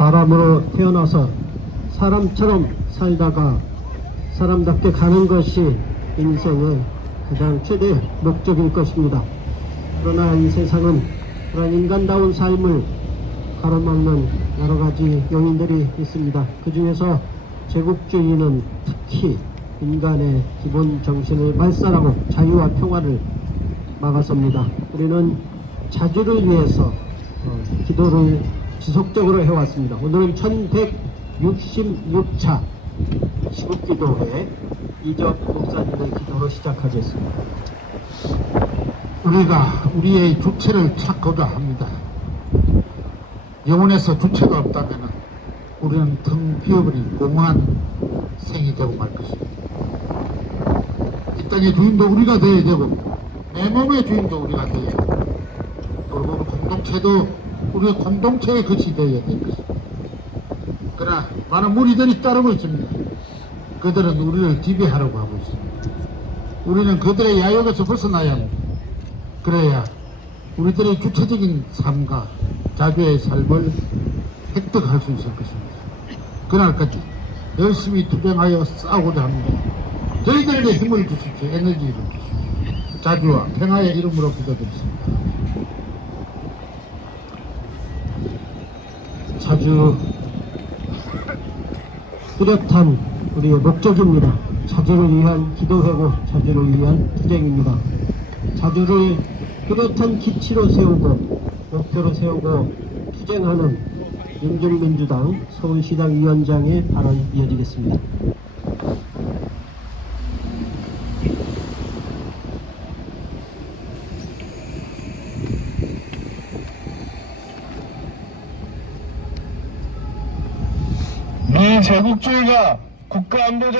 사람으로 태어나서 사람처럼 살다가 사람답게 가는 것이 인생의 가장 최대 목적일 것입니다. 그러나 이 세상은 그런 인간다운 삶을 가로막는 여러 가지 요인들이 있습니다. 그 중에서 제국주의는 특히 인간의 기본 정신을 말살하고 자유와 평화를 막아섭니다. 우리는 자주를 위해서 기도를 지속적으로 해왔습니다. 오늘은 1166차 시국기도회 이적 목사님의 기도로 시작하겠습니다. 우리가 우리의 주체를 찾고자 합니다. 영혼에서 주체가 없다면 우리는 텅 비어버린 공허한 생이 되고 말 것입니다. 이 땅의 주인도 우리가 되어야 되고 내 몸의 주인도 우리가 되어야 되고 그리고 공동체도 우리의 공동체의 것이 되어야 될 것입니다. 그러나 많은 무리들이 따르고 있습니다. 그들은 우리를 지배하려고 하고 있습니다. 우리는 그들의 야욕에서 벗어나야 합니다. 그래야 우리들의 주체적인 삶과 자주의 삶을 획득할 수 있을 것입니다. 그날까지 열심히 투쟁하여 싸우고자 합니다. 저희들에게 힘을 주십시오. 에너지를 주십시오. 자주와 평화의 이름으로 기도드렸습니다. 자주 뚜렷한 우리의 목적입니다. 자주를 위한 기도회고 자주를 위한 투쟁입니다. 자주를 뚜렷한 기치로 세우고 목표로 세우고 투쟁하는 민중민주당 서울시당 위원장의 발언이 이어지겠습니다. 미 제국주의가 국가 안보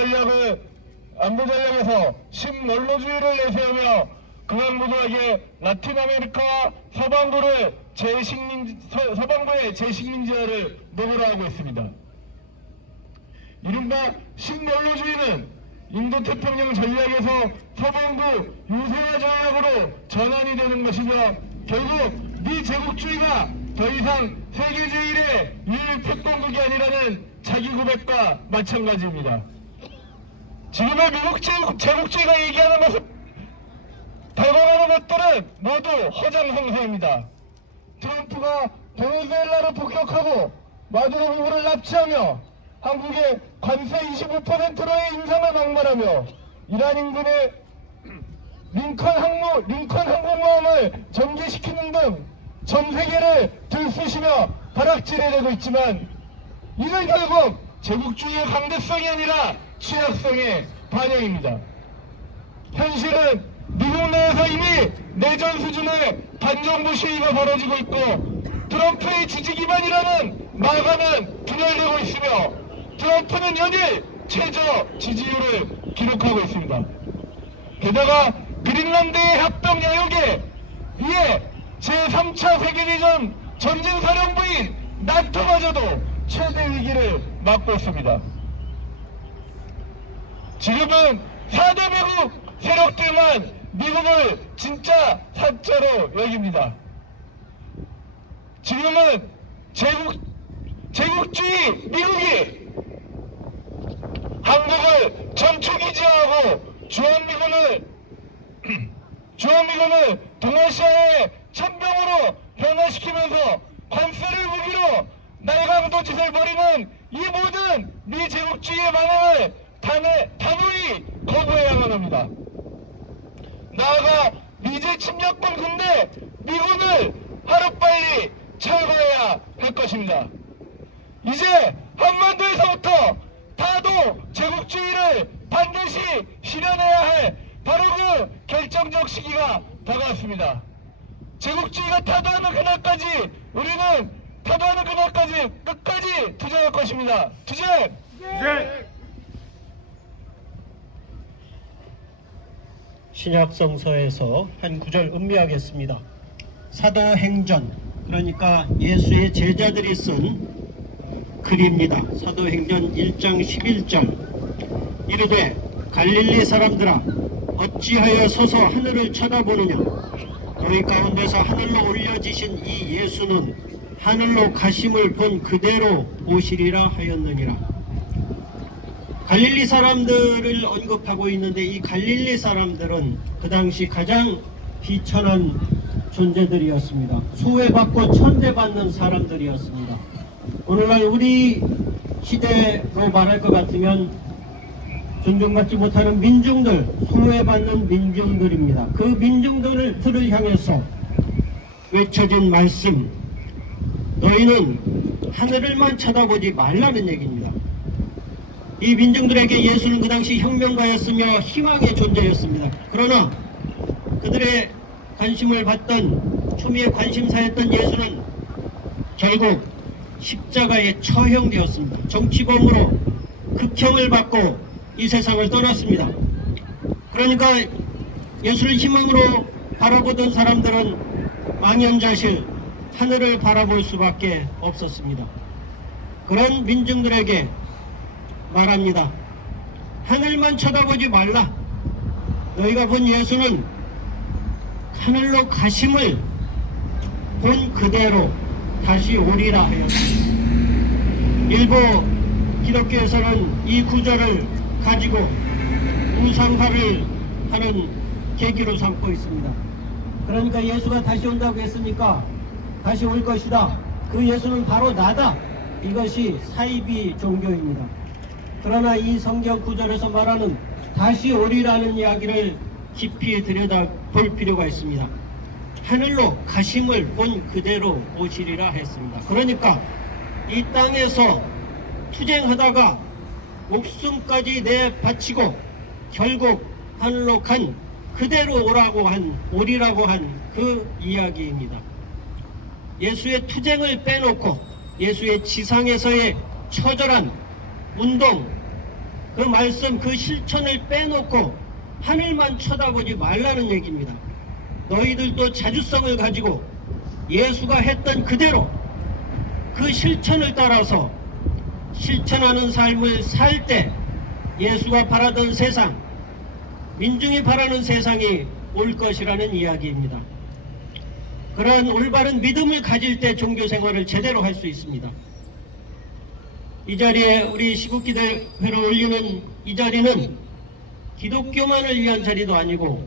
전략에서 신원로주의를 내세우며 극악무도하게 라틴 아메리카와 서방부의 재식민지화를 노고로 하고 있습니다. 이른바 신원로주의는 인도 태평양 전략에서 서방부 유세화 전략으로 전환이 되는 것이며 결국 미 제국주의가 더 이상 세계제1의 유일 패권국이 아니라는 자기 고백과 마찬가지입니다. 지금의 미국 제국주의가 얘기하는 것은 발언하는 것들은 모두 허장성세입니다. 트럼프가 베네수엘라를 폭격하고 마두로 부부를 납치하며 한국의 관세 25%로의 인상을 막말하며 이란 인근의 링컨 항공모함을 전개시키는 등 전 세계를 들쑤시며 발악질해내고 있지만 이는 결국 제국주의의 강대성이 아니라 취약성의 반영입니다. 현실은 미국 내에서 이미 내전 수준의 반정부 시위가 벌어지고 있고 트럼프의 지지 기반이라는 마가는 분열되고 있으며 트럼프는 연일 최저 지지율을 기록하고 있습니다. 게다가 그린란드의 합병 야욕에 이에 제3차 세계대전 전진사령부인 나토마저도 최대 위기를 맞고 있습니다. 지금은 4대 미국 세력들만 미국을 진짜 사자로 여깁니다. 지금은 제국주의 미국이 한국을 전초기지하고 주한미군을 동아시아의 천병으로 변화시키면서 관세를 무기로 날강도 짓을 벌이는 이 모든 미 제국주의의 만행을 단호히 거부해야만 합니다. 나아가 미제 침략권 군대 미군을 하루빨리 철거해야 할 것입니다. 이제 한반도에서부터 타도 제국주의를 반드시 실현해야 할 바로 그 결정적 시기가 다가왔습니다. 제국주의가 타도하는 그날까지 우리는 타도하는 그날까지 끝까지 투쟁할 것입니다. 투쟁! 네. 신약성서에서 한 구절 음미하겠습니다. 사도행전, 그러니까 예수의 제자들이 쓴 글입니다. 사도행전 1장 11절 이르되 갈릴리 사람들아 어찌하여 서서 하늘을 쳐다보느냐 너희 가운데서 하늘로 올려지신 이 예수는 하늘로 가심을 본 그대로 오시리라 하였느니라. 갈릴리 사람들을 언급하고 있는데 이 갈릴리 사람들은 그 당시 가장 비천한 존재들이었습니다. 소외받고 천대받는 사람들이었습니다. 오늘날 우리 시대로 말할 것 같으면 존중받지 못하는 민중들, 소외받는 민중들입니다. 그 민중들을 향해서 외쳐진 말씀, 너희는 하늘을만 쳐다보지 말라는 얘기입니다. 이 민중들에게 예수는 그 당시 혁명가였으며 희망의 존재였습니다. 그러나 그들의 관심을 받던 초미의 관심사였던 예수는 결국 십자가에 처형되었습니다. 정치범으로 극형을 받고 이 세상을 떠났습니다. 그러니까 예수를 희망으로 바라보던 사람들은 망연자실 하늘을 바라볼 수밖에 없었습니다. 그런 민중들에게 말합니다. 하늘만 쳐다보지 말라. 너희가 본 예수는 하늘로 가심을 본 그대로 다시 오리라 하였습니다. 일부 기독교에서는 이 구절을 가지고 우상화를 하는 계기로 삼고 있습니다. 그러니까 예수가 다시 온다고 했으니까 다시 올 것이다. 그 예수는 바로 나다. 이것이 사이비 종교입니다. 그러나 이 성경 구절에서 말하는 다시 오리라는 이야기를 깊이 들여다볼 필요가 있습니다. 하늘로 가심을 본 그대로 오시리라 했습니다. 그러니까 이 땅에서 투쟁하다가 목숨까지 내바치고 결국 하늘로 간 그대로 오리라고 한 그 이야기입니다. 예수의 투쟁을 빼놓고 예수의 지상에서의 처절한 운동, 그 말씀, 그 실천을 빼놓고 하늘만 쳐다보지 말라는 얘기입니다. 너희들도 자주성을 가지고 예수가 했던 그대로 그 실천을 따라서 실천하는 삶을 살 때 예수가 바라던 세상, 민중이 바라는 세상이 올 것이라는 이야기입니다. 그러한 올바른 믿음을 가질 때 종교 생활을 제대로 할 수 있습니다. 이 자리에 우리 시국기도회를 올리는 이 자리는 기독교만을 위한 자리도 아니고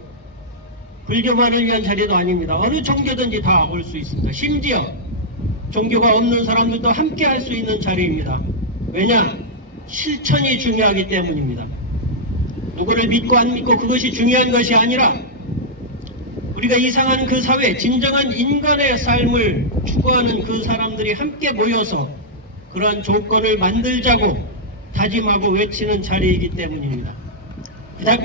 불교만을 위한 자리도 아닙니다. 어느 종교든지 다 올 수 있습니다. 심지어 종교가 없는 사람들도 함께 할 수 있는 자리입니다. 왜냐? 실천이 중요하기 때문입니다. 누구를 믿고 안 믿고 그것이 중요한 것이 아니라 우리가 이상하는 그 사회, 진정한 인간의 삶을 추구하는 그 사람들이 함께 모여서 그러한 조건을 만들자고 다짐하고 외치는 자리이기 때문입니다.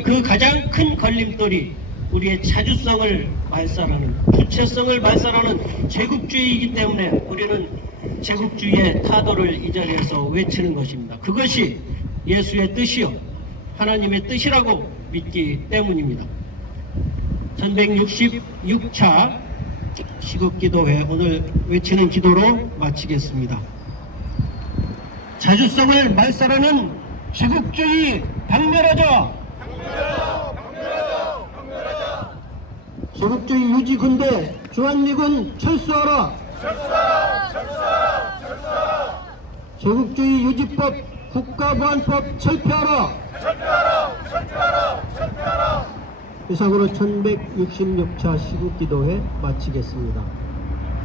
그 가장 큰 걸림돌이 우리의 자주성을 말살하는, 주체성을 말살하는 제국주의이기 때문에 우리는 제국주의의 타도를 이 자리에서 외치는 것입니다. 그것이 예수의 뜻이요 하나님의 뜻이라고 믿기 때문입니다. 1166차 시국기도회 오늘 외치는 기도로 마치겠습니다. 자주성을 말살하는 제국주의 박멸하자! 제국주의 유지 군대 주한미군 철수하라! 제국주의 유지법 국가보안법 철폐하라! 이상으로 1166차 시국기도회 마치겠습니다.